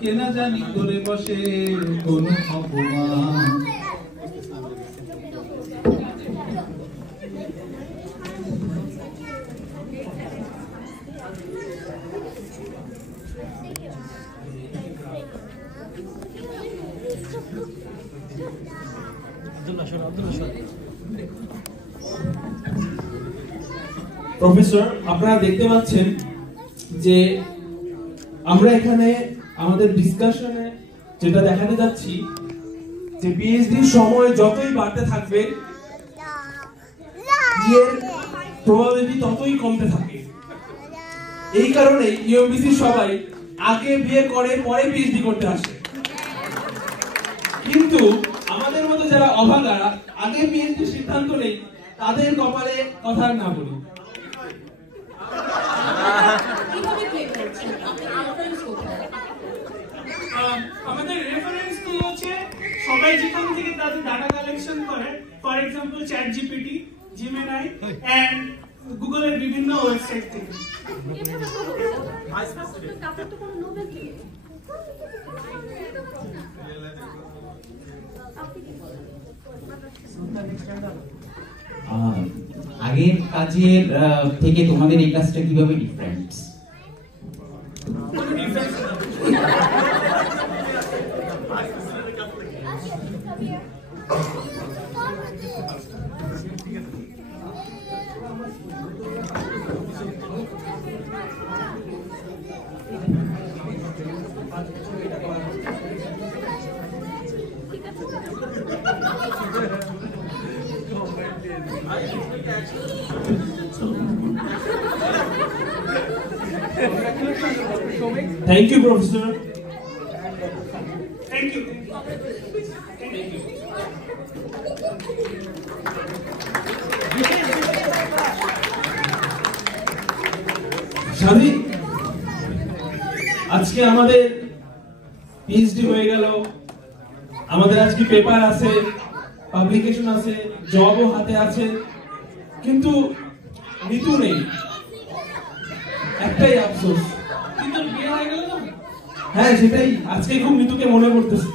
কেনা জানি করে বসে কোন অপমান। প্রফেসর, আপনারা দেখতে পাচ্ছেন যে আমরা এখানে আমাদের ডিসকাশনে যেটা দেখাতে যাচ্ছি যে পিএইচডির সময় যতই বাড়তে থাকবে বিয়ের প্রবাবিলিটি ততই কমতে থাকে। এই কারণে ইউএমবিসির সবাই আগে বিয়ে করে পরে পিএইচডি করতে আসে, কিন্তু আমাদের মতো যারা অভাগা আগে পিএইচডি সিদ্ধান্ত নেই তাদের কপালে কথা না বলি। আমাদের রেফারেন্স টুল হচ্ছে সবাই যেখান থেকে তাদের ডাটা কালেকশন করে, for example chat GPT, Gemini and গুগলের বিভিন্ন ওয়েবসাইট থেকে। আগের কাজের থেকে তোমাদের এই কাজটা কিভাবে different? Thank you, Professor. Thank you. শাদি, আজকে আমাদের পিএইচডি হয়ে গেল, আমাদের আজকে পেপার আছে, পাবলিকেশন আছে, জবও হাতে আছে, কিন্তু নিতু নেই। একটাই আফসোস, কিন্তু বিয়ে হয়ে গেল না? হ্যাঁ সেটাই, আজকে খুব নিতুকে মনে করতেছে।